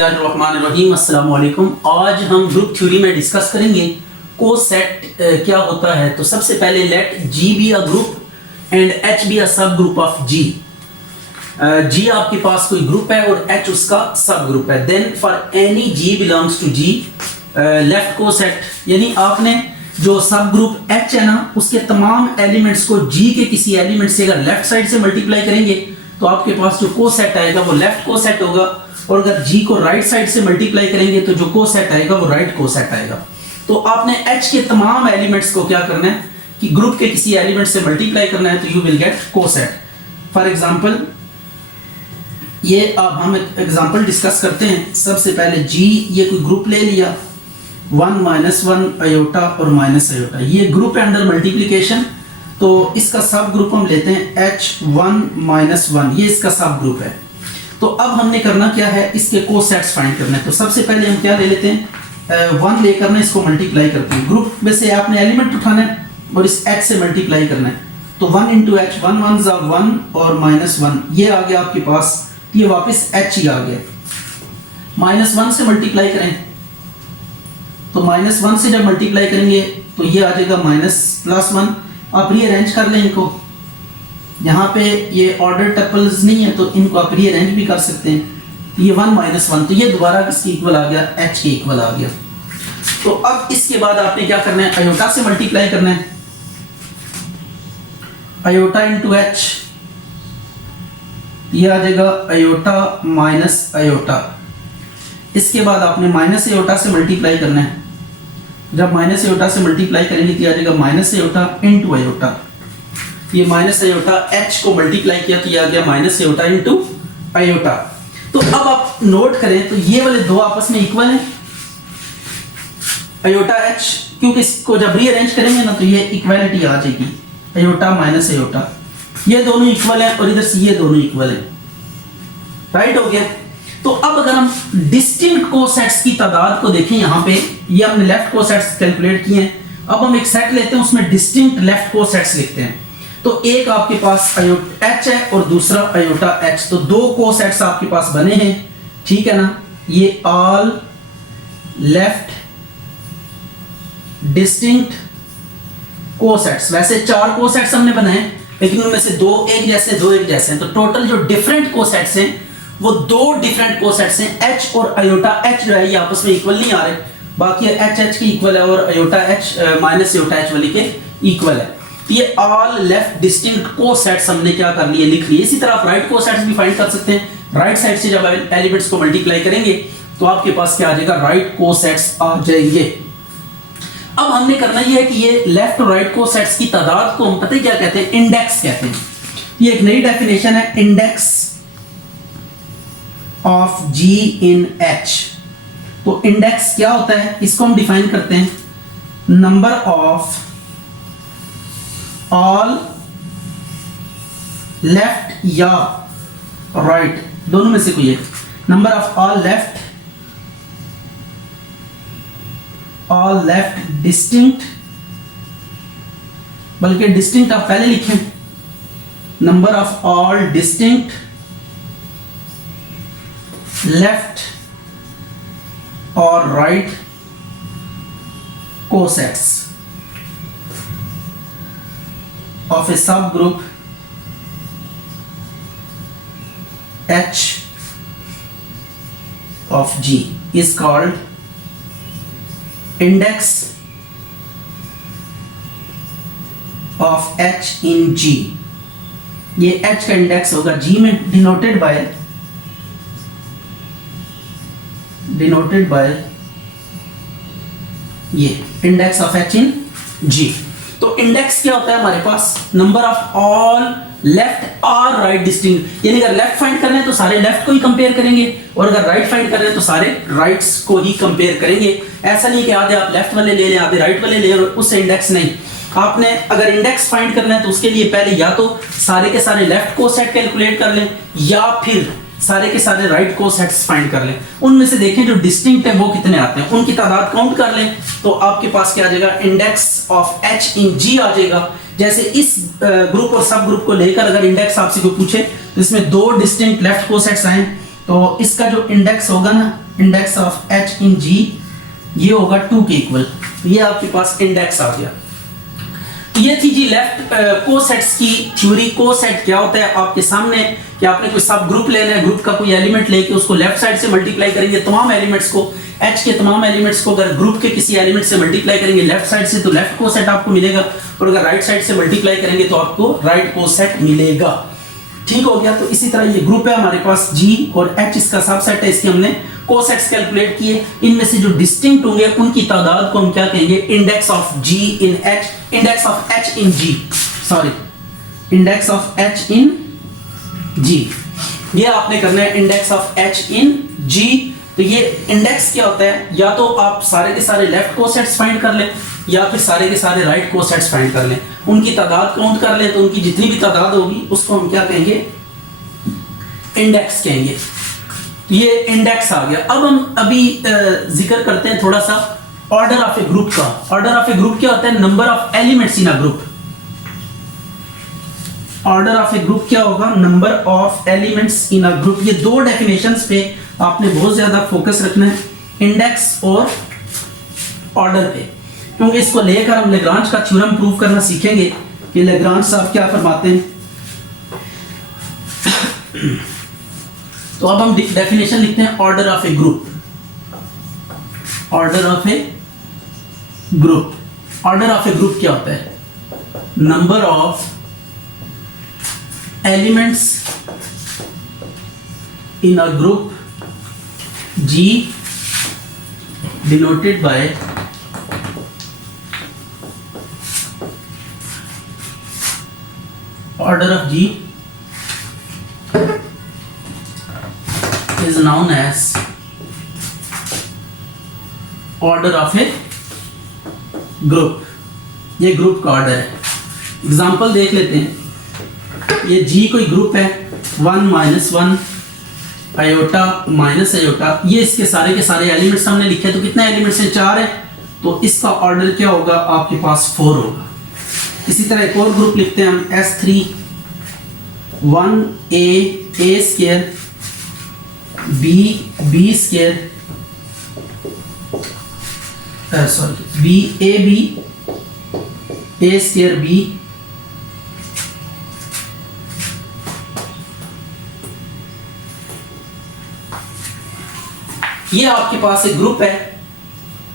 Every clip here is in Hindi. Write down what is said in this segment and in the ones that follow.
बिस्मिल्लाहिर्रहमानिर्रहीम अस्सलाम वालेकुम। आज हम ग्रुप थ्योरी में डिस्कस करेंगे कोसेट क्या होता है। तो सबसे पहले let G be a group and H be a subgroup of G। G आपके पास कोई ग्रुप है और H उसका सब ग्रुप है। Then for any G belongs to G left coset, यानी आपने जो सब ग्रुप H है ना उसके तमाम एलिमेंट्स को G के किसी एलिमेंट से अगर लेफ्ट साइड से मल्टीप्लाई करेंगे तो आपके पास जो कोसेट आएगा वो लेफ्ट कोसेट होगा, और अगर G को राइट साइड से मल्टीप्लाई करेंगे तो जो कोसेट आएगा वो राइट कोसेट आएगा। तो आपने H के तमाम एलिमेंट्स को क्या करना है कि ग्रुप के किसी एलिमेंट से मल्टीप्लाई करना है, तो you will get coset. For example ये अब हम एक एग्जांपल डिस्कस करते हैं। सबसे पहले G ये कोई ग्रुप ले लिया 1 -1 अयोटा और माइनस अयोटा, ये ग्रुप है अंडर मल्टीप्लिकेशन। तो इसका सब ग्रुप हम लेते हैं H1 -1, ये इसका सब ग्रुप है। तो अब हमने करना क्या है, इसके कोसेट्स फाइंड करने हैं। तो सबसे पहले हम क्या ले लेते हैं 1 लेकर ना इसको मल्टीप्लाई करते हैं। ग्रुप में से आपने एलिमेंट उठाना है और इस H से मल्टीप्लाई करना है। तो 1 × H 1 1 1 और -1 ये आ गया आपके पास, ये वापस H ही आ गया। -1 से मल्टीप्लाई करें तो -1 से जब मल्टीप्लाई करेंगे तो ये आ जाएगा -+1। आप रीअरेंज कर लें इनको, यहाँ पे ये ऑर्डर टपल्स नहीं है तो इनको आप रीअरेंज भी कर सकते हैं। ये 1 -1 तो ये दोबारा किसके इक्वल आ गया, H के इक्वल आ गया। तो अब इसके बाद आपने क्या करना है, अयोटा से मल्टीप्लाई करना है। अयोटा × H ये आ जाएगा अयोटा माइनस अयोटा। इसके बाद आपने माइनस अयोटा से मल्टीप्लाई करना है। जब माइनस अयोटा से मल्टीप्लाई करेंगे तो आ जाएगा माइनस अयोटा × अयोटा। ये माइनस अयोटा H को मल्टीप्लाई किया तो ये आ गया माइनस अयोटा × अयोटा। तो अब आप नोट करें तो ये वाले दो आपस में इक्वल हैं, अयोटा H, क्योंकि इसको जब रीअरेंज करेंगे ना तो ये इक्वालिटी आ जाएगी, अयोटा माइनस अयोटा ये दोनों इक्वल हैं और इधर से ये दोनों इक्वल हैं। राइट हो गया। तो अब अगर हम डिस्टिंक्ट कोसेट्स की तादाद को देखें, यहाँ पे ये हमने लेफ्ट कोसेट्स कैलकुलेट किए हैं। अब हम एक सेट लेते हैं, उसमें डिस्टिंक्ट लेफ्ट कोसेट्स लिखते हैं। तो एक आपके पास अयोटा H है और दूसरा अयोटा H, तो दो कोसेट्स आपके पास बने हैं, ठीक है ना। ये ऑल लेफ्ट डिस्टिंक्ट कोसेट्स, वैसे 4 कोसेट्स हमने बनाए लेकिन उनमें से 2 एक जैसे 2 एक जैसे हैं। तो टोटल जो डिफरेंट कोसेट्स हैं वो 2 डिफरेंट कोसेट्स हैं। H और अयोटा H जो है ये आपस में इक्वल नहीं आ रहे, बाकी H के इक्वल है और iota H minus iota H वाले के इक्वल है। तो ये ऑल लेफ्ट डिस्टिंक्ट कोसेट्स हमने क्या कर लिए, लिख लिए। इसी तरह आप राइट कोसेट्स भी फाइंड कर सकते हैं। राइट साइड से जब एलिमेंट्स को मल्टीप्लाई करेंगे तो आपके पास क्या आ जाएगा, राइट कोसेट्स आ जाएंगे। अब हमने करना ये है कि ये लेफ्ट और राइट कोसेट्स की तादाद को हम पता है क्या कहते हैं, इंडेक्स कहते हैं। ये एक नई डेफिनेशन है, index of G in H। तो इंडेक्स क्या होता है, इसको हम डिफाइन करते हैं, नंबर ऑफ ऑल लेफ्ट या राइट दोनों में से कोई एक, number of all left distinct, बल्कि डिस्टिंक्ट आप पहले लिखें, number of all distinct left और right cosets of a subgroup H of G is called index of H in G। ये H का इंडेक्स होगा G में, डिनोटेड बाय ये index of H in G। तो इंडेक्स क्या होता है हमारे पास, नंबर ऑफ ऑल लेफ्ट और राइट डिस्टिंक्ट, यानी अगर लेफ्ट फाइंड करना है तो सारे लेफ्ट को ही कंपेयर करेंगे और अगर राइट फाइंड करना है तो सारे राइट्स को ही कंपेयर करेंगे। ऐसा नहीं कि आधे आप लेफ्ट वाले ले लें आधे राइट वाले ले, उससे इंडेक्स नहीं। आपने अगर इंडेक्स फाइंड करना है तो उसके लिए पहले या तो सारे के सारे लेफ्ट कोसेट कैलकुलेट कर लें या फिर सारे के सारे राइट कोसेट्स फाइंड कर लें। उनमें से देखें जो डिस्टिंक्ट है वो कितने आते हैं, उनकी तादाद काउंट कर लें तो आपके पास क्या आ जाएगा, index of H in G आ जाएगा। जैसे इस ग्रुप और सब ग्रुप को लेकर अगर इंडेक्स आपसे कोई पूछे तो इसमें 2 डिस्टिंक्ट लेफ्ट कोसेट्स आए तो इसका जो इंडेक्स होगा ना, index of H in G ये होगा 2 के इक्वल। तो ये आपके पास इंडेक्स आ गया। तो ये थी जी लेफ्ट कोसेट्स की थ्योरी। कोसेट क्या होता है आपके सामने कि आपने कोई सब ग्रुप लेना है, ग्रुप का कोई एलिमेंट लेके उसको लेफ्ट साइड से मल्टीप्लाई करेंगे तमाम एलिमेंट्स को, एच के तमाम एलिमेंट्स को अगर ग्रुप के किसी एलिमेंट से मल्टीप्लाई करेंगे लेफ्ट साइड से तो लेफ्ट कोसेट आपको मिलेगा, और अगर राइट साइड से मल्टीप्लाई करेंगे तो आपको राइट कोसेट मिलेगा। ठीक हो गया। तो इसी तरह ये ग्रुप है हमारे पास जी और एच इसका सबसेट है, इसके हमने कोसेट्स कैलकुलेट किए। इनमें से जो डिस्टिंक्ट होंगे उनकी तादाद को हम क्या कहेंगे, index of G in H, index of H in G, sorry index of H in G. ये आपने करना है index of H in G. तो ये इंडेक्स क्या होता है, या तो आप सारे के सारे लेफ्ट कोसेट्स फाइंड कर लें या फिर सारे के सारे राइट कोसेट्स फाइंड कर लें, उनकी तादाद काउंट कर लें तो उनकी जितनी भी तादाद होगी उसको हम क्या कहेंगे, इंडेक्स कहेंगे। ये इंडेक्स आ गया। अब हम अभी जिक्र करते हैं थोड़ा सा ऑर्डर ऑफ ए ग्रुप का। ऑर्डर ऑफ ए ग्रुप क्या होता है, number of elements in a group. Order of a group क्या होगा, number of elements in a group. ये दो डेफिनेशंस पे आपने बहुत ज्यादा फोकस रखना है, इंडेक्स और ऑर्डर पे, क्योंकि इसको लेकर हम लेग्रांज का थ्योरम प्रूव करना सीखेंगे कि लेग्रांज साहब क्या फरमाते हैं। तो अब हम डेफिनेशन लिखते हैं order of a group. Order of a group, order of a group क्या होता है, number of elements in a group G denoted by order of G is known as order of a group। ये ग्रुप का ऑर्डर है। एग्जांपल देख लेते हैं। ये जी कोई ग्रुप है, 1 - 1 आयोटा माइनस आयोटा, ये इसके सारे के सारे एलिमेंट्स हमने लिखे। तो कितने एलिमेंट्स हैं, 4 है, तो इसका ऑर्डर क्या होगा आपके पास 4 होगा। इसी तरह एक और ग्रुप लिखते हैं हम, S3 1a square b square, sorry b a square b, ये आपके पास एक ग्रुप है।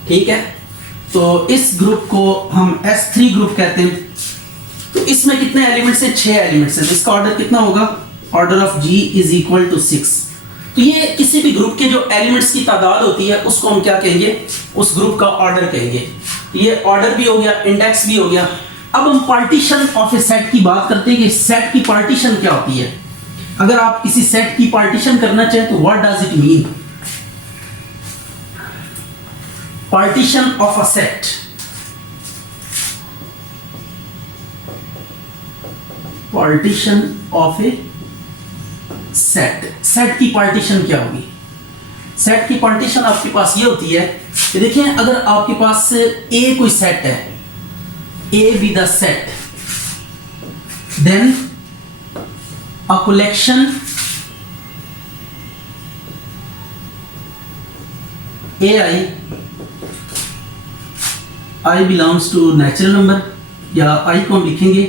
ठीक है, तो इस ग्रुप को हम S3 ग्रुप कहते हैं। तो इसमें कितने एलिमेंट्स हैं, 6 एलिमेंट्स हैं। तो इसका ऑर्डर कितना होगा, order of G is equal to 6। तो ये किसी भी ग्रुप के जो एलिमेंट्स की तादाद होती है उसको हम क्या कहेंगे, उस ग्रुप का ऑर्डर कहेंगे। ये ऑर्डर भी हो गया, इंडेक्स भी हो गया। अब हम पार्टीशन ऑफ ए सेट की बात करते हैं कि सेट की पार्टीशन क्या होती है। अगर आप किसी सेट की पार्टीशन करना चाहें तो what does it mean, partition of a set. Partition of A set, set की पार्टीशन क्या होगी, सेट की पार्टीशन आपके पास ये होती है कि देखिए अगर आपके पास ए कोई सेट है, A be the set, then a collection A I belongs to natural number, या आई को हम लिखेंगे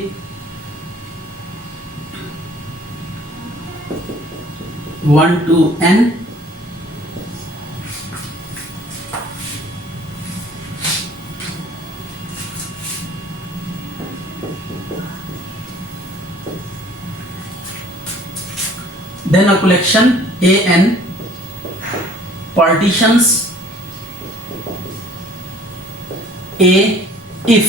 1 to n, then a collection an partitions a if,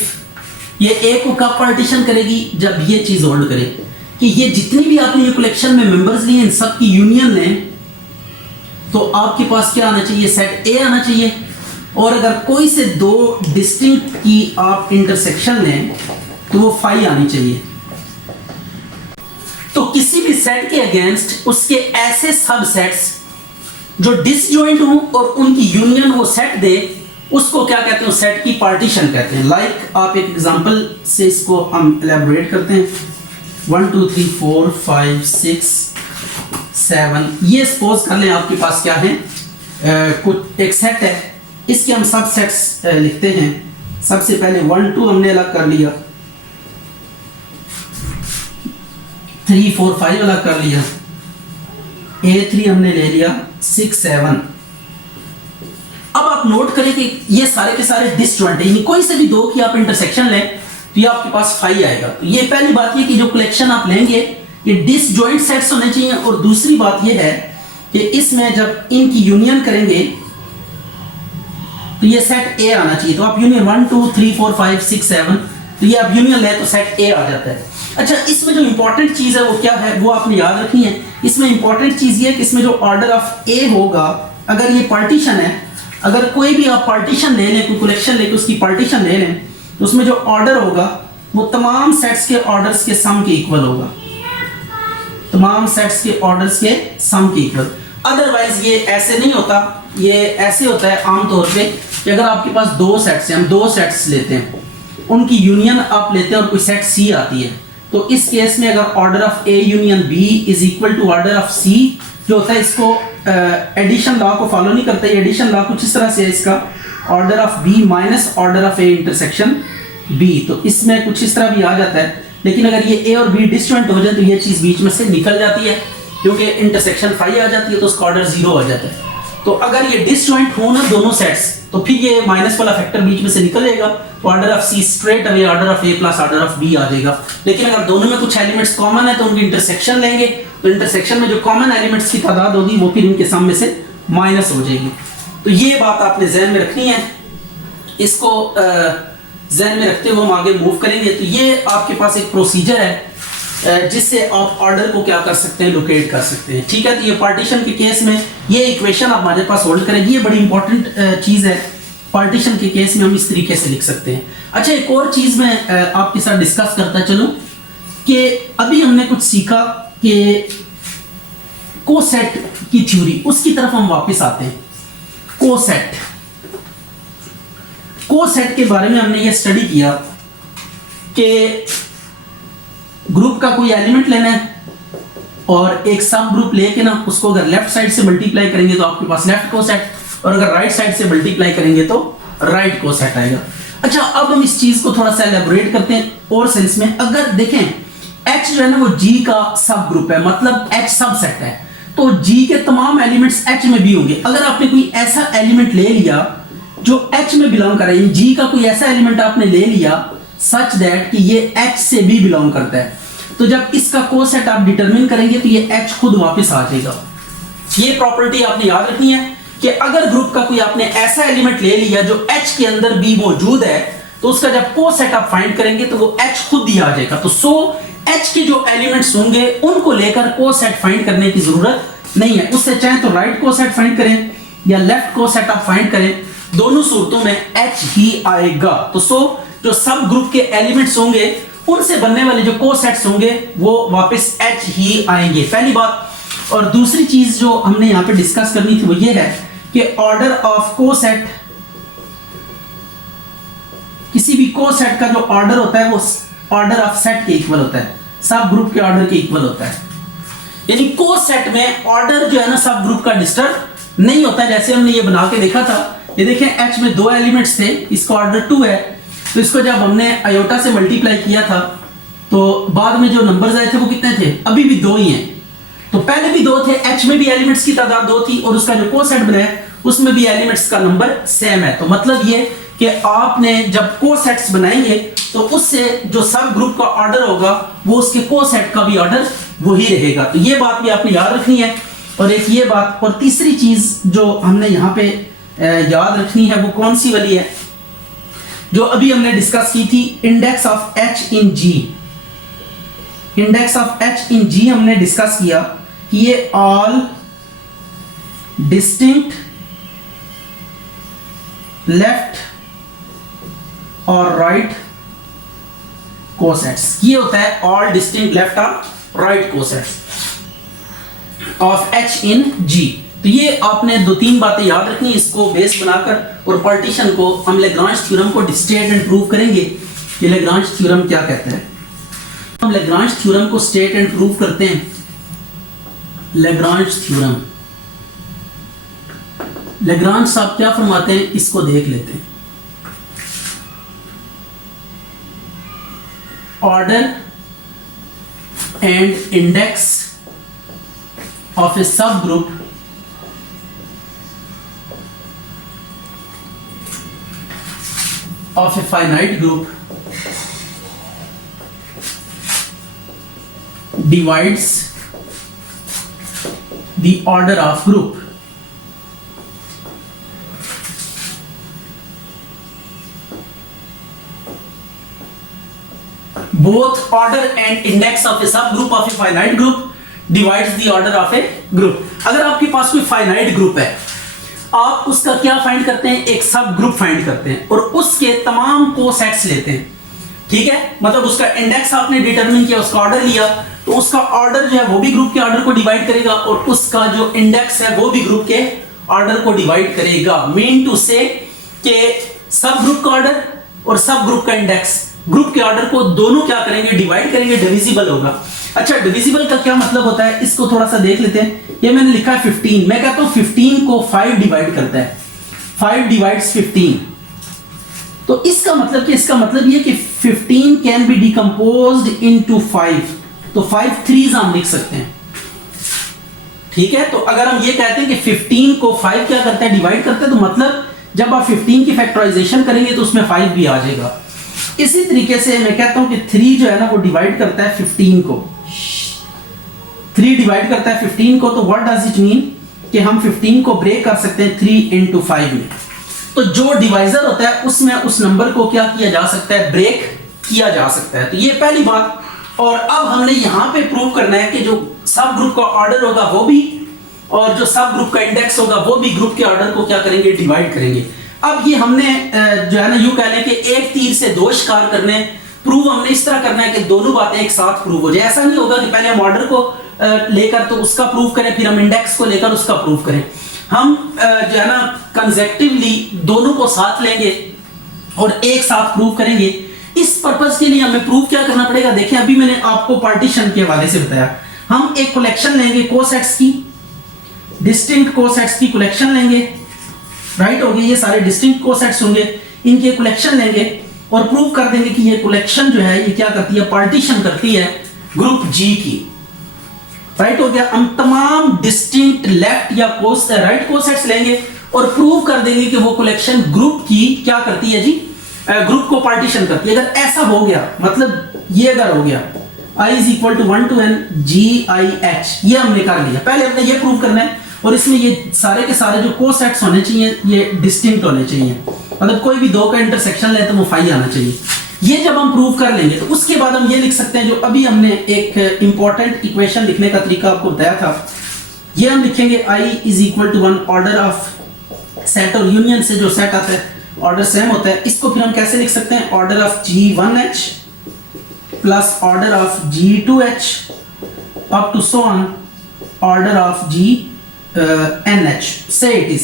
ये a को कब पार्टीशन करेगी, जब ये चीज होल्ड करे कि ये जितनी भी आपने ये कलेक्शन में मेंबर्स लिए इन सब की यूनियन है। तो आपके पास क्या आना चाहिए, सेट ए आना चाहिए। और अगर कोई से दो डिस्टिंक्ट की आप इंटरसेक्शन लें तो वो फाई आनी चाहिए। तो किसी भी सेट के अगेंस्ट उसके ऐसे सबसेट्स जो डिसजॉइंट हो और उनकी यूनियन वो सेट दे, उसको क्या कहते हैं, सेट की पार्टीशन कहते हैं। लाइक आप एक एग्जांपल से इसको हम एलैबोरेट करते हैं। 1 2 3 4 5 6 7, ये सपोज कर लें आपके पास क्या है, कुछ एक सेट है, इसके हम सब सेट्स लिखते हैं। सबसे पहले 1 2 हमने अलग कर लिया, 3 4 5 अलग कर लिया, A3 हमने ले लिया, 6 7। अब आप नोट करें कि ये सारे के सारे डिसजॉइंट है, कोई से भी दो की आप इंटरसेक्शन लें तो ये आपके पास 5 आएगा। तो ये पहली बात ये कि जो कलेक्शन आप लेंगे ये डिसजॉइंट सेट्स होने चाहिए। और दूसरी बात ये है कि इसमें जब इनकी यूनियन करेंगे तो ये सेट ए आना चाहिए। तो आप यूनियन 1 2 3 4 5 6 7, तो ये आप यूनियन ले तो सेट ए आ जाता है। अच्छा, इसमें जो इंपॉर्टेंट चीज है वो क्या है, वो आपने याद रखनी है। इसमें इंपॉर्टेंट चीज ये है कि इसमें जो ऑर्डर ऑफ ए होगा, अगर ये पार्टीशन है, अगर कोई भी आप पार्टीशन ले लें, कोई कलेक्शन लेके उसकी पार्टीशन ले लें, तो उसमें जो ऑर्डर होगा वो तमाम सेट्स के ऑर्डर्स के सम के इक्वल होगा, तमाम सेट्स के ऑर्डर्स के सम के इक्वल। अदरवाइज ये ऐसे नहीं होता, ये ऐसे होता है आमतौर पे कि अगर आपके पास दो सेट्स हैं, हम दो सेट्स लेते हैं, उनकी यूनियन आप लेते हैं और कोई सेट सी आती है, तो इस केस में अगर order of A union B is equal to order of C जो होता है, इसको एडिशन लॉ को फॉलो नहीं करता। ये एडिशन लॉ कुछ इस तरह से है, इसका order of B minus order of A intersection B, तो इसमें कुछ इस तरह भी आ जाता है। लेकिन अगर ये ए और बी डिस्जॉइंट हो जाए तो ये चीज बीच में से निकल जाती है, क्योंकि इंटरसेक्शन 5 आ जाती है तो उसका ऑर्डर 0 हो जाता है। तो अगर ये डिसजॉइंट हो ना दोनों सेट्स, तो फिर ये माइनस वाला फैक्टर बीच में से निकल जाएगा, तो order of C straight away order of A plus order of B आ जाएगा। लेकिन अगर दोनों में कुछ एलिमेंट्स कॉमन है तो उनकी इंटरसेक्शन लेंगे, तो इंटरसेक्शन में जो कॉमन एलिमेंट्स की तादाद होगी वो फिर इनके सम में से माइनस हो जाएगी। तो ये बात आपने ज़हन में रखनी है, इसको ज़हन में रखते हुए हम आगे मूव करेंगे। तो ये आपके पास एक प्रोसीजर है जिससे आप ऑर्डर को क्या कर सकते हैं, लोकेट कर सकते हैं। ठीक है, तो ये पार्टीशन के केस में ये इक्वेशन आप हमारे पास होल्ड करेंगे, ये बड़ी इंपॉर्टेंट चीज है। पार्टीशन के केस में हम इस तरीके से लिख सकते हैं। अच्छा, एक और चीज मैं आपके साथ डिस्कस करता चलूं कि अभी हमने कुछ सीखा कि कोसेट की थ्योरी, उसकी तरफ हम वापस आते हैं। कोसेट के बारे में हमने ये स्टडी किया कि ग्रुप का कोई एलिमेंट लेना है और एक सब ग्रुप लेके ना उसको अगर लेफ्ट साइड से मल्टीप्लाई करेंगे तो आपके पास लेफ्ट कोसेट, और अगर राइट साइड से मल्टीप्लाई करेंगे तो राइट कोसेट आएगा। अच्छा, अब हम इस चीज को थोड़ा सा एलैबोरेट करते हैं और सेंस में। अगर देखें H जो है ना वो G का सब ग्रुप है, मतलब H सबसेट है, तो G के तमाम एलिमेंट्स H में भी होंगे। अगर आपने कोई ऐसा एलिमेंट ले लिया जो H में बिलोंग करे, G का कोई ऐसा एलिमेंट आपने ले लिया सच दैट कि ये H से भी बिलोंग करता है, तो जब इसका कोसेट आप डिटरमिन करेंगे तो ये H खुद वापस आ जाएगा। ये प्रॉपर्टी आपने याद रखनी है कि अगर ग्रुप का कोई आपने ऐसा एलिमेंट ले लिया जो H के अंदर भी मौजूद है, तो उसका जब कोसेट आप फाइंड करेंगे तो वो H खुद ही आ जाएगा। तो H के जो एलिमेंट्स होंगे उनको लेकर कोसेट फाइंड करने की जरूरत नहीं है। उससे चाहे तो राइट कोसेट फाइंड करें या लेफ्ट कोसेट आप फाइंड करें, दोनों सूरतों में H ही आएगा। तो जो सब ग्रुप के एलिमेंट्स होंगे उनसे बनने वाले जो कोसेट्स होंगे वो वापस H ही आएंगे, पहली बात। और दूसरी चीज जो हमने यहां पे डिस्कस करनी थी वो ये है कि ऑर्डर ऑफ कोसेट, किसी भी कोसेट का जो ऑर्डर होता है वो ऑर्डर ऑफ सेट के इक्वल होता है, सब ग्रुप के ऑर्डर के इक्वल होता है। यानी कोसेट में ऑर्डर जो है ना सब ग्रुप का डिस्टर्ब नहीं होता है। जैसे हमने ये बना के देखा था, ये देखें H में दो एलिमेंट्स थे, इसका ऑर्डर 2 है, तो इसको जब हमने आयोटा से मल्टीप्लाई किया था तो बाद में जो नंबर्स आए थे वो कितने थे, अभी भी 2 ही हैं। तो पहले भी 2 थे, H में भी एलिमेंट्स की तादाद 2 थी और उसका जो कोसेट बना है उसमें भी एलिमेंट्स का नंबर सेम है। तो मतलब ये कि आपने जब कोसेट्स बनाएंगे तो उससे जो सब ग्रुप का ऑर्डर होगा वो उसके कोसेट का भी ऑर्डर वही रहेगा। तो ये बात भी आपने याद रखनी है। और एक ये बात, और तीसरी चीज जो हमने यहाँ पे याद रखनी है वो कौन सी वाली है, जो अभी हमने डिस्कस की थी, index of H in G। Index of H in G हमने डिस्कस किया कि ये ऑल डिस्टिंक्ट लेफ्ट और राइट कोसेट्स, ये होता है ऑल डिस्टिंक्ट लेफ्ट और right cosets of H in G। तो ये आपने 2-3 बातें याद रखनी, इसको बेस बनाकर और पार्टीशन को हम लेग्रांज थ्योरम को स्टेट एंड प्रूव करेंगे कि लेग्रांज थ्योरम क्या कहता है। हम लेग्रांज थ्योरम को स्टेट एंड प्रूव करते हैं। लेग्रांज थ्योरम लेग्रांज साहब क्या फरमाते हैं, इसको देख लेते हैं। Order and index of a सब group of a finite group divides the order of group. Both order and index of a subgroup of a finite group divides the order of a group. अगर आपके पास कोई finite group है, आप उसका क्या फाइंड करते हैं, एक सब ग्रुप फाइंड करते हैं और उसके तमाम कोसेट्स लेते हैं। ठीक है, मतलब उसका इंडेक्स आपने डिटरमिन किया, उसका ऑर्डर लिया, तो उसका ऑर्डर जो है वो भी ग्रुप के ऑर्डर को डिवाइड करेगा और उसका जो इंडेक्स है वो भी ग्रुप के ऑर्डर को डिवाइड करेगा। मीन टू से कि सब ग्रुप का ऑर्डर और सब ग्रुप का इंडेक्स ग्रुप के ऑर्डर को दोनों क्या करेंगे, डिवाइड करेंगे, डिविजिबल होगा। अच्छा, डिविजिबल का क्या मतलब होता है, इसको थोड़ा सा देख लेते हैं। ये मैंने लिखा है 15, मैं कहता हूं 15 को 5 डिवाइड करता है, 5 डिवाइड्स 15। तो इसका मतलब ये कि 15 कैन बी डिकम्पोज्ड इनटू 5, तो 5 3s हम लिख सकते हैं। ठीक है, तो अगर हम ये कहते हैं कि 15 को 5 क्या करता है, डिवाइड करता है, तो मतलब जब आप 15 की फैक्टराइजेशन करेंगे तो उसमें 5 भी आ जाएगा। इसी तरीके से मैं कहता हूं कि 3 जो है ना वो डिवाइड करता है 15 को, 3 डिवाइड करता है 15 को, तो व्हाट डज इट मीन कि हम 15 को ब्रेक कर सकते हैं 3 into 5 में। तो जो डिवाइजर होता है उसमें उस नंबर को क्या किया जा सकता है, ब्रेक किया जा सकता है। तो ये पहली बात। और अब हमने यहां पे प्रूव करना है कि जो सब ग्रुप का ऑर्डर होगा वो भी, और जो सब ग्रुप का इंडेक्स होगा वो भी ग्रुप के ऑर्डर को क्या करेंगे, डिवाइड करेंगे। अब ये हमने जो है ना यूं कह लें कि एक तीर से दो शिकार करने, प्रूव हमने इस तरह करना है कि दोनों बातें एक साथ प्रूव हो जाए। ऐसा नहीं होगा कि पहले हम ऑर्डर को लेकर तो उसका प्रूव करें, फिर हम इंडेक्स को लेकर उसका प्रूव करें। हम जो है ना कंसेक्टिवली दोनों को साथ लेंगे और एक साथ प्रूव करेंगे। इस पर्पस के लिए हमें प्रूव क्या करना पड़ेगा, देखें अभी मैंने आपको पार्टीशन के हवाले से बताया। हम एक कलेक्शन लेंगे कोसेट्स की, डिस्टिंक्ट कोसेट्स की कलेक्शन लेंगे, राइट हो गए, ये सारे डिस्टिंक्ट कोसेट्स होंगे, इनके कलेक्शन लेंगे और प्रूव कर देंगे कि ये कलेक्शन जो है ये क्या करती है, पार्टीशन करती है ग्रुप जी की। राइट हो गया। हम तमाम डिस्टिंक्ट लेफ्ट या राइट कोसेट्स लेंगे और प्रूव कर देंगे कि वो कलेक्शन ग्रुप की क्या करती है जी, ग्रुप को पार्टीशन करती है। अगर ऐसा हो गया, मतलब ये अगर हो गया I is equal to 1 to n GIH, ये हमने कर लिया। पहले हमने ये प्रूव करना है और इसमें ये सारे के सारे जो कोसेट्स होने चाहिए ये डिस्टिंक्ट होने चाहिए, मतलब कोई भी दो का इंटरसेक्शन ले तो वो फाई आना चाहिए। ये जब हम प्रूव कर लेंगे तो उसके बाद हम ये लिख सकते हैं, जो अभी हमने एक इंपॉर्टेंट इक्वेशन लिखने का तरीका आपको बताया था, ये हम लिखेंगे I is equal to 1 order of set, और यूनियन से जो सेट आता है ऑर्डर सेम होता है। इसको फिर हम कैसे लिख सकते हैं, order of G1H plus order of G2H up to so on order of GNH से इट इज।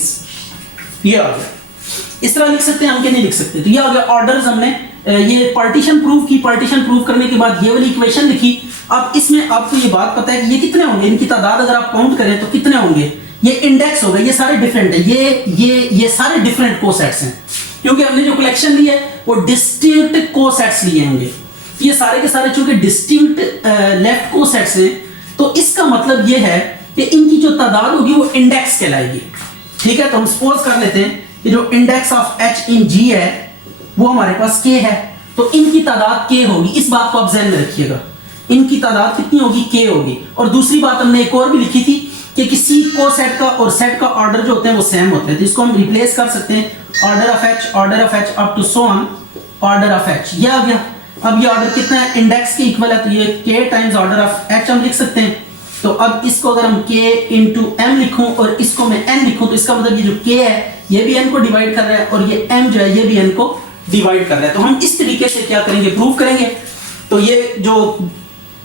ये आ गया, इस तरह लिख सकते हैं हम, क्या नहीं लिख सकते। तो ये आ गया ऑर्डर्स। हमने ये पार्टीशन प्रूव की, पार्टीशन प्रूव करने के बाद ये वाली इक्वेशन लिखी। अब इसमें आपको ये बात पता है कि ये कितने होंगे, इनकी तादाद अगर आप काउंट करें तो कितने होंगे, ये इंडेक्स होगा, ये सारे डिफरेंट है, ये सारे डिफरेंट कोसेट्स हैं, क्योंकि हमने जो कलेक्शन ली है वो डिस्टिंक्ट कोसेट्स लिए होंगे। ये सारे के सारे चूंकि डिस्टिंक्ट लेफ्ट कोसेट्स हैं, तो इसका मतलब ये है कि इनकी जो तादाद होगी वो इंडेक्स कहलाएगी। ठीक है, तो हम सपोज कर लेते हैं कि जो index of H in G है वो हमारे पास K है, तो इनकी तादाद K होगी। इस बात को आप ध्यान में रखिएगा, इनकी तादाद कितनी होगी, K होगी। और दूसरी बात हमने एक और भी लिखी थी कि किसी कोसेट का और सेट का ऑर्डर जो होते हैं वो सेम होते हैं, तो इसको हम रिप्लेस कर सकते हैं, order of H up to so on order of H। ये आ गया। अब ये ऑर्डर कितना है, इंडेक्स के इक्वल है, तो ये K times order of H हम लिख सकते हैं। तो अब इसको अगर हम K इंटू M लिखूं और इसको मैं N लिखूं, तो इसका मतलब ये जो K है ये भी N को डिवाइड कर रहा है और ये M जो है ये भी N को डिवाइड कर रहा है। तो हम इस तरीके से क्या करेंगे, प्रूव करेंगे। तो ये जो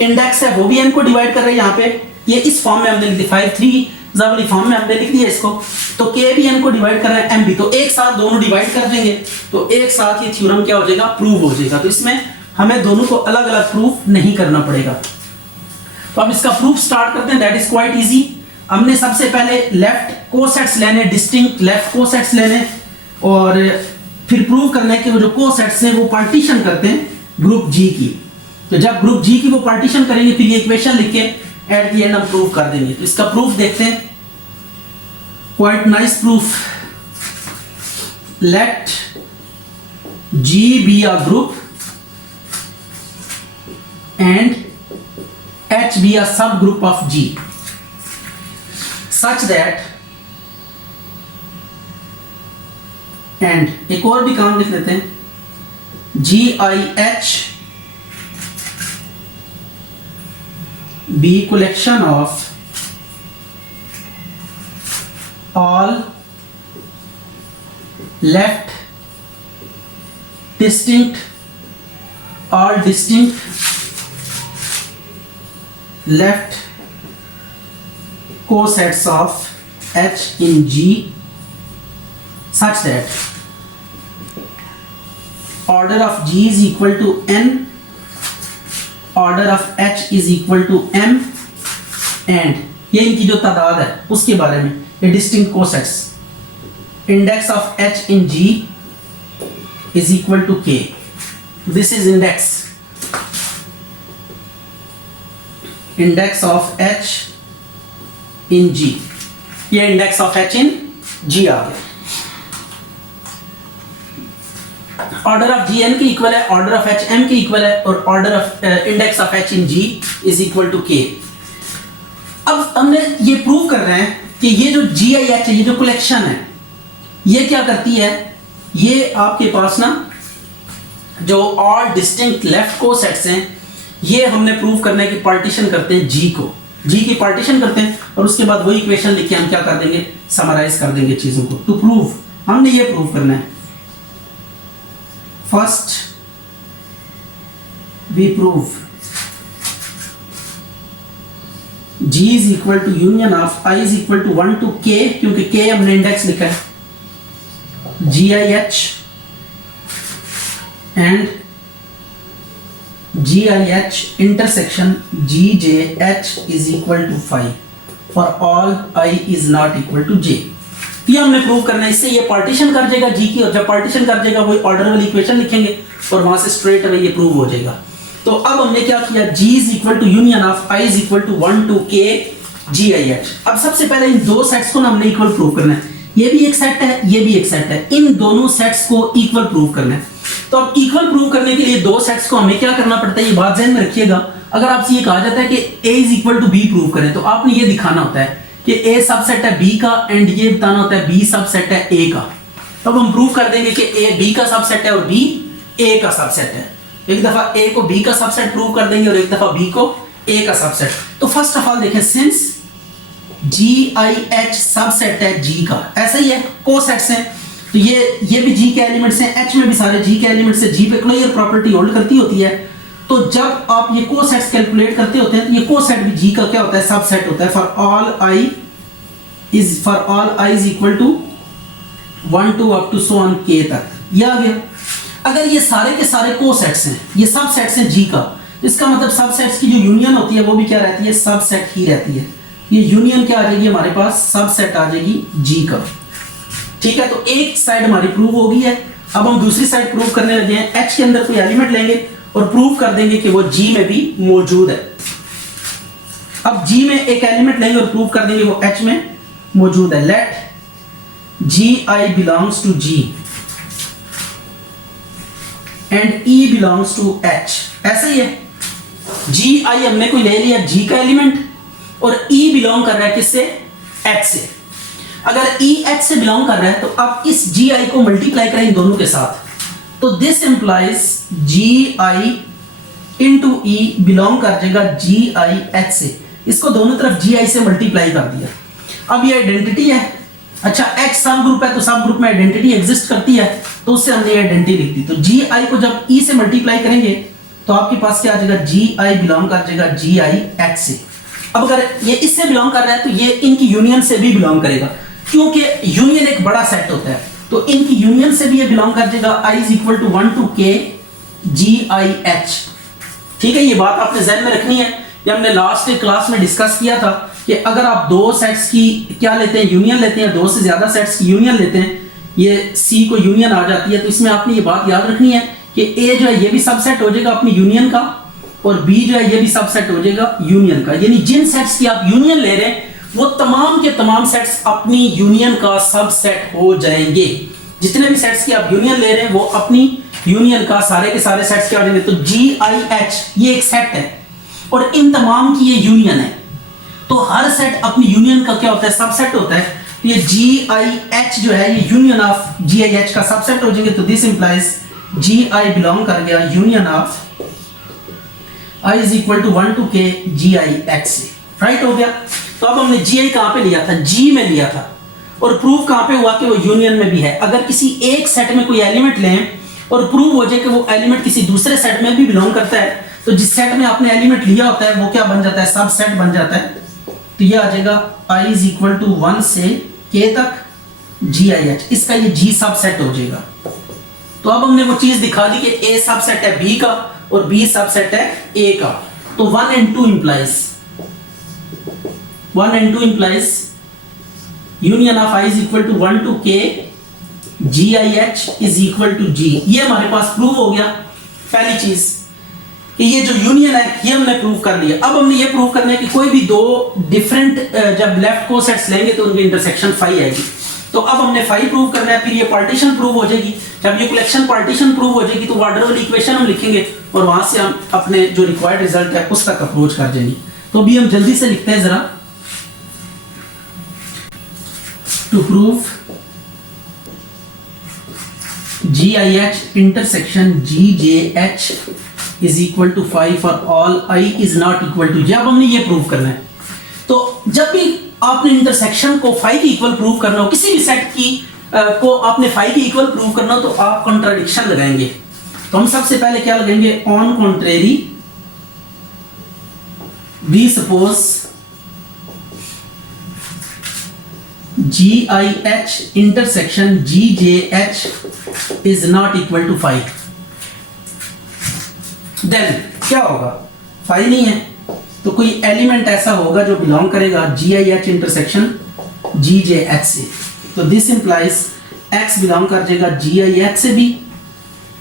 इंडेक्स है वो भी N को डिवाइड कर रहा है, यहाँ पे ये इस फॉर्म में हमने लिख दिया, 5-3 वाली फॉर्म में हमने लिख दिया इसको। तो K भी N को डिवाइड कर रहा है, M भी, तो एक साथ दोनों डिवाइड कर देंगे तो एक साथ ये थ्योरम क्या हो जाएगा, प्रूव हो जाएगा। तो इसमें हमें दोनों को अलग अलग प्रूफ नहीं करना पड़ेगा। तो अब इसका प्रूफ स्टार्ट करते हैं, दैट इज क्वाइट इजी। हमने सबसे पहले लेफ्ट कोसेट्स लेने, डिस्टिंक्ट लेफ्ट कोसेट्स लेने और फिर प्रूव करना है कि वो जो कोसेट्स हैं वो पार्टीशन करते हैं ग्रुप जी की। तो जब ग्रुप जी की वो पार्टीशन करेंगे फिर ये इक्वेशन लिख के एट द एंड हम प्रूव कर देंगे। तो इसका प्रूफ देखते हैं, quite nice proof. Let G be a group and H be a subgroup of G such that, and एक और भी काम लिख लेते हैं, GIH be collection of all left distinct left cosets of H in G such that order of G is equal to n, order of H is equal to m, and ये इनकी जो तादाद है उसके बारे में, ये distinct cosets, index of H in G is equal to k. This is index of H in G. ये index of H in G आ गया। ऑर्डर ऑफ जी एन के इक्वल है, ऑर्डर ऑफ एच एम के इक्वल है, और order of index of H in G is equal to K. अब हमने ये प्रूव कर रहे हैं कि ये जो जी आई एच है, ये जो कलेक्शन है, ये क्या करती है, ये आपके पास ना जो ऑल डिस्टिंक्ट लेफ्ट कोसेट्स हैं, ये हमने प्रूव करना है कि पार्टीशन करते हैं जी को, जी की पार्टीशन करते हैं और उसके बाद वही इक्वेशन लिख के हम क्या कर देंगे, समराइज कर देंगे चीजों को। टू प्रूव हमने ये प्रूव करना है, first we prove G is equal to union of I is equal to 1 to K, क्योंकि K हमने इंडेक्स लिखा है, GIH and GIH intersection GJH is equal to 5 for all I is not equal to J। ये हमने प्रूव करना है, इससे ये पार्टीशन कर देगा G की, और जब पार्टीशन कर देगा वही ऑर्डर वाली इक्वेशन लिखेंगे और वहां से स्ट्रेट अवे ये प्रूव हो जाएगा। तो अब हमने क्या किया, G is equal to union of I is equal to 1 to K GIH। अब सबसे पहले इन दो सेट्स को ना हमने इक्वल प्रूव करना है, ये भी एक सेट है, ये भी एक सेट है, इन दोनों सेट्स को इक्वल प्रूव करना है। तो अब इक्वल प्रूव करने के लिए दो सेट्स को हमें क्या करना पड़ता है, ये बात ध्यान में रखिएगा। अगर आपसे ये कहा जाता है कि A is equal to B prove करें, तो आपने ये दिखाना होता है कि A सबसेट है B का, एंड ये बताना होता है B सबसेट है A का। तब हम प्रूव कर देंगे कि A B का सबसेट है और B A का सबसेट है। एक दफा A को B का सबसेट प्रूव कर देंगे और एक दफा B को A का सबसेट। तो फर्स्ट ऑफ ऑल देखें, सिंस GIH सबसेट है G का, ऐसा ही है, कोसेट्स हैं, तो ये भी G के एलिमेंट्स हैं, H में भी सारे G के एलिमेंट्स हैं, G पे क्लोजर प्रॉपर्टी होल्ड करती होती है। तो जब आप ये कोसेट्स कैलकुलेट करते होते हैं तो ये कोसेट भी G का क्या होता है, सबसेट होता है। For all I is equal to 1 to up to so on K तक, ये आ गया। अगर ये सारे के सारे कोसेट्स हैं, ये सबसेट्स हैं G का, इसका मतलब सबसेट्स की जो यूनियन होती है वो भी क्या रहती है, सबसेट ही रहती है। ये यूनियन क्या आ जाएगी हमारे पास, सबसेट आ जाएगी G का। ठीक है, तो एक साइड हमारी प्रूव हो गई है। अब हम दूसरी साइड प्रूव करने लगे हैं, H के अंदर कोई एलिमेंट लेंगे और प्रूव कर देंगे कि वो G में भी मौजूद है। अब G में एक एलिमेंट लेंगे और प्रूव कर देंगे वो H में मौजूद है। Let GI belongs to G and E belongs to H, ऐसा ही है। GI हमने कोई ले लिया G का एलिमेंट और E बिलोंग कर रहा है किससे, H से। अगर E H से बिलोंग कर रहा है तो आप इस GI को मल्टीप्लाई करें इन दोनों के साथ, तो this implies GI into E belong कर जाएगा GI H से। इसको दोनों तरफ GI से मल्टीप्लाई कर दिया। अब ये आइडेंटिटी है, अच्छा H सब ग्रुप है तो सब ग्रुप में आइडेंटिटी एग्जिस्ट करती है, तो उससे हमने ये आइडेंटिटी लिख दी। तो GI को जब E से मल्टीप्लाई करेंगे तो आपके पास क्या आ जाएगा, GI बिलोंग कर जाएगा GI H से। अब अगर ये इससे बिलोंग कर रहा है तो ये इनकी यूनियन से भी बिलोंग करेगा, क्योंकि यूनियन एक बड़ा सेट होता है, तो इनकी यूनियन से भी ये बिलोंग कर जाएगा। I is equal to 1 to K GIH। ठीक है, ये बात आपने ध्यान में रखनी है। ये हमने लास्ट क्लास में डिस्कस किया था कि अगर आप दो सेट्स की क्या लेते हैं, यूनियन लेते हैं, दो से ज्यादा सेट्स की यूनियन लेते हैं, ये सी को यूनियन आ जाती है, तो इसमें आपने ये बात याद रखनी है कि ए जो है ये भी सबसेट हो जाएगा अपनी यूनियन का, और बी जो है ये भी सबसेट हो जाएगा यूनियन का। यानी जिन सेट्स की आप यूनियन ले रहे हैं वो तमाम के तमाम सेट्स अपनी यूनियन का सबसेट हो जाएंगे। जितने भी सेट्स की आप यूनियन ले रहे हैं वो अपनी यूनियन का सारे के सारे सेट्स क्या हो जाएंगे। तो GIH ये एक सेट है और इन तमाम की ये यूनियन है, तो हर सेट अपनी यूनियन का क्या होता है, सबसेट होता है। ये GIH जो है ये यूनियन ऑफ GIH का सबसेट हो जाएंगे। तो दिस इंप्लाइज GI बिलोंग कर गया union of I is equal to 1 to K GIH से, राइट हो गया। तो अब हमने GI कहां पे लिया था, G में लिया था, और प्रूव कहां पे हुआ कि वो यूनियन में भी है। अगर किसी एक सेट में कोई एलिमेंट लें और प्रूव हो जाए कि वो एलिमेंट किसी दूसरे सेट में भी बिलोंग करता है, तो जिस सेट में आपने एलिमेंट लिया होता है वो क्या बन जाता है, सब सेट बन जाता है। तो ये आ जाएगा I is equal to 1 से K तक GIH, इसका ये G सब सेट हो जाएगा। तो अब हमने वो चीज दिखा दी कि A सब सेट है B का और B सब सेट है A का। तो 1 and 2 implies union of I is equal to 1 to K GIH is equal to G। ये हमारे पास प्रूव हो गया पहली चीज कि ये जो यूनियन है ये हमने प्रूव कर लिया। अब हमने ये प्रूव करना है कि कोई भी दो डिफरेंट जब लेफ्ट कोसेट्स लेंगे तो उनकी इंटरसेक्शन फाई आएगी। तो अब हमने फाई प्रूव करना है, फिर ये पार्टीशन प्रूव हो जाएगी। जब ये कलेक्शन पार्टीशन प्रूव हो जाएगी तो वाटर वाली इक्वेशन हम लिखेंगे और वहां से हम अपने जो रिक्वायर्ड रिजल्ट है उस तक अप्रोच कर जाएंगे। तो अभी हम जल्दी से लिखते हैं जरा, to prove GIH intersection GJH is equal to 5 for all I is not equal to J। अब हमने ये प्रूव करना है। तो जब भी आपने इंटरसेक्शन को 5 की इक्वल प्रूव करना हो, किसी भी सेट की को आपने 5 की इक्वल प्रूव करना हो, तो आप कॉन्ट्राडिक्शन लगाएंगे। तो हम सबसे पहले क्या लगाएंगे, on contrary we suppose GIH intersection GJH is not equal to 5। Then क्या होगा, 5 नहीं है तो कोई एलिमेंट ऐसा होगा जो बिलोंग करेगा GIH इंटरसेक्शन GJH से। तो दिस इंप्लाइज X बिलोंग कर जाएगा GIH से भी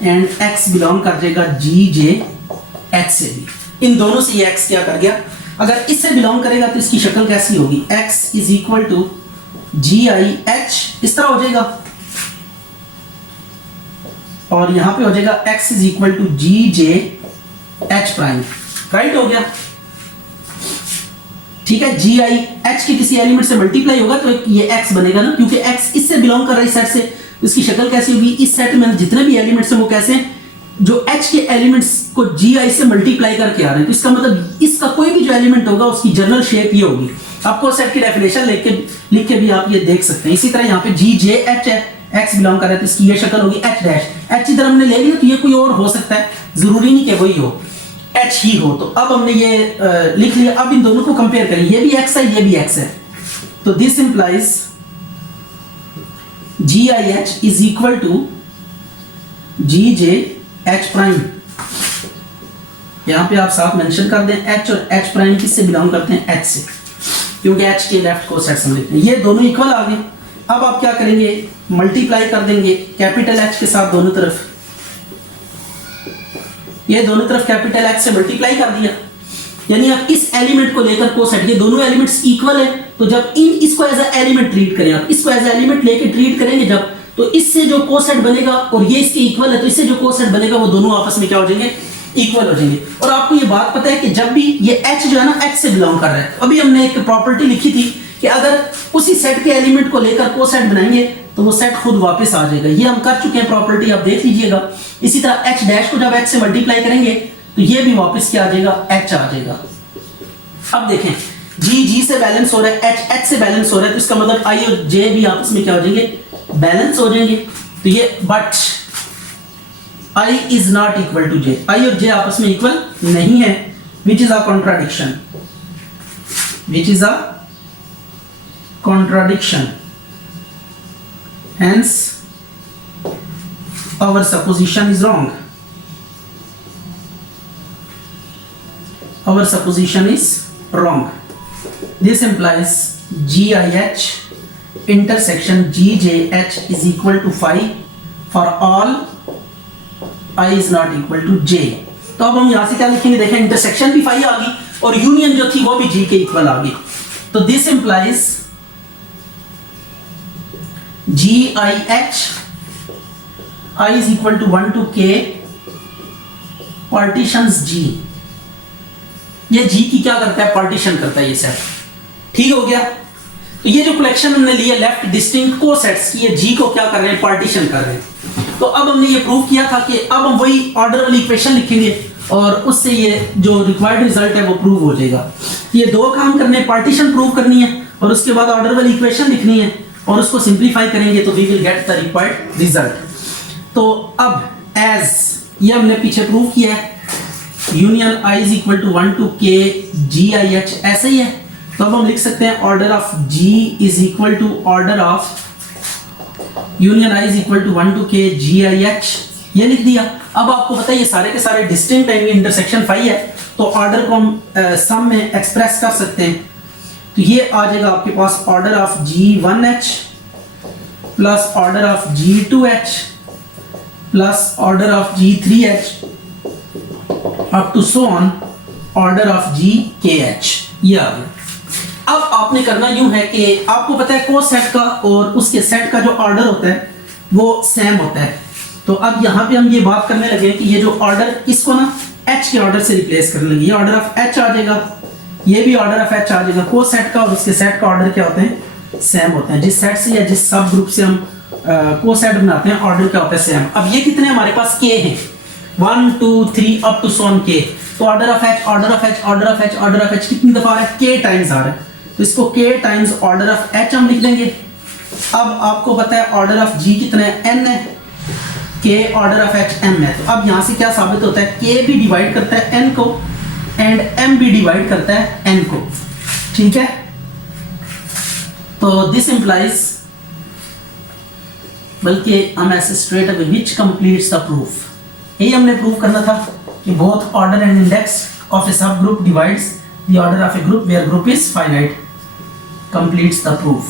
एंड X बिलोंग कर जाएगा GJH से भी। इन दोनों से ये X क्या कर गया, अगर इससे बिलोंग करेगा तो इसकी शक्ल कैसी होगी, X is equal to GIH इस तरह हो जाएगा, और यहां पे हो जाएगा X is equal to GJH prime, right हो गया। ठीक है, GIH के किसी एलिमेंट से मल्टीप्लाई होगा तो ये X बनेगा ना, क्योंकि X इससे बिलोंग कर रहा है इस सेट से। इसकी शक्ल कैसी होगी, इस सेट में जितने भी एलिमेंट्स हैं वो कैसे हैं, जो H के एलिमेंट्स को GI से मल्टीप्लाई करके आ रहे हैं। तो इसका मतलब इसका कोई भी जो एलिमेंट होगा उसकी जनरल शेप ये होगी। आपको सेट की डेफिनेशन लिख के भी आप ये देख सकते हैं। इसी तरह यहाँ पे GJH है, X बिलोंग कर रहा है तो इसकी ये शक्ल होगी H डैश। H इधर हमने ले लिया तो ये कोई और हो सकता है, जरूरी नहीं कि वही हो, H ही हो। तो अब हमने ये लिख लिया। अब इन दोनों को कंपेयर करें, ये भी X है ये भी X है, तो this implies GIH is equal to GJH prime. यहां पे आप साफ मेंशन कर दें H और H प्राइम किससे बिलोंग करते हैं, H से, क्योंकि H के लेफ्ट को सेट समझते हैं। ये दोनों इक्वल आ गए। अब आप क्या करेंगे, मल्टीप्लाई कर देंगे कैपिटल H के साथ दोनों तरफ। ये दोनों तरफ कैपिटल H से मल्टीप्लाई कर दिया, यानी आप इस एलिमेंट को लेकर कोसेट, ये दोनों एलिमेंट्स इक्वल है, तो जब इसको एज अ एलिमेंट ट्रीट करें, आप इसको एज अ एलिमेंट लेके ट्रीट करेंगे जब, तो इससे जो कोसेट बनेगा और ये इसके इक्वल है, तो इससे जो कोसेट बनेगा वो दोनों आपस में क्या हो जाएंगे, इक्वल हो जाएंगे। और आपको ये बात पता है कि जब भी ये H जो है ना H से बिलोंग कर रहा है, अभी हमने एक प्रॉपर्टी लिखी थी कि अगर उसी सेट के एलिमेंट को लेकर कोसेट बनाएंगे तो वो सेट खुद वापस आ जाएगा। ये हम कर चुके हैं प्रॉपर्टी, आप देख लीजिएगा। इसी तरह H डैश को जब H से मल्टीप्लाई करेंगे तो ये भी वापस क्या आ जाएगा, H आ जाएगा। अब देखें G से बैलेंस हो रहा है, H से बैलेंस हो रहा है, तो इसका मतलब I और J भी आपस में क्या हो जाएंगे, बैलेंस हो जाएंगे। तो ये but I is not equal to J, I और J आपस में इक्वल नहीं है, which is a contradiction, which is a contradiction, hence our supposition is wrong, our supposition is wrong। This implies GIH intersection GJH is equal to phi for all I is not equal to J। तो अब हम यहां से क्या लिखेंगे, देखें इंटरसेक्शन भी फाई आ गई और यूनियन जो थी वो भी G के इक्वल आ गई। तो this implies GIH I is equal to 1 to K partitions G। ये G की क्या करता है, पार्टीशन करता है ये सेट। ठीक हो गया। तो ये जो कलेक्शन हमने लिया लेफ्ट डिस्टिंक्ट को सेट्स की, ये G को क्या कर रहे हैं, पार्टीशन कर रहे हैं। तो अब हमने ये प्रूव किया था कि अब हम वही ऑर्डर वाली इक्वेशन लिखेंगे और उससे ये जो रिक्वायर्ड रिजल्ट है वो प्रूव हो जाएगा। ये दो काम करने, पार्टीशन प्रूव करनी है और उसके बाद ऑर्डर वाली इक्वेशन लिखनी है और उसको सिंप्लीफाई करेंगे तो we will get the required result. तो अब एज ये हमने पीछे प्रूव किया है, union I is equal to 1 to K GIH ऐसा ही है। तो अब हम लिख सकते हैं order of G is equal to order of union I is equal to 1 to K GIH, ये लिख दिया। अब आपको पता है ये सारे के सारे डिस्टिंक्ट है, इंटरसेक्शन फाई है, तो ऑर्डर को हम सम में एक्सप्रेस कर सकते हैं। तो ये आ जाएगा आपके पास order of G1H plus order of G2H plus order of G3H up to so on order of GKH, ये आ गया। अब आपने करना यूं है कि आपको पता है को सेट का और उसके सेट का जो ऑर्डर होता है वो सेम होता है। तो अब यहाँ पे हम ये बात करने लगे कि ये जो ऑर्डर, इसको ना H के ऑर्डर से रिप्लेस करने लगे, ये ऑर्डर ऑफ H आ जाएगा, ये भी ऑर्डर ऑफ H आ जाएगा। को सेट का और उसके सेट का ऑर्डर क्या होते हैं, सेम होते हैं। जिस सेट से या जिस सब ग्रुप से हम को सेट बनाते हैं ऑर्डर क्या होता है, सेम। अब ये कितने हमारे पास K हैं, 1 2 3 up to so on K। तो order of H order of H order of H order of H कितनी दफा आ रहा है, K टाइम्स आ रहा है। तो इसको K times order of H हम लिख देंगे। अब आपको पता है ऑर्डर ऑफ G कितना है, N है, K order of H M है। तो अब यहाँ से क्या साबित होता है, K भी डिवाइड करता है N को एंड M भी डिवाइड करता है N को। ठीक है, तो दिस इंप्लाइज, बल्कि हम ऐसे straight away which completes the proof, यही हमने प्रूव करना था कि both order and index of a subgroup divides the order of a group where group is finite, completes the proof।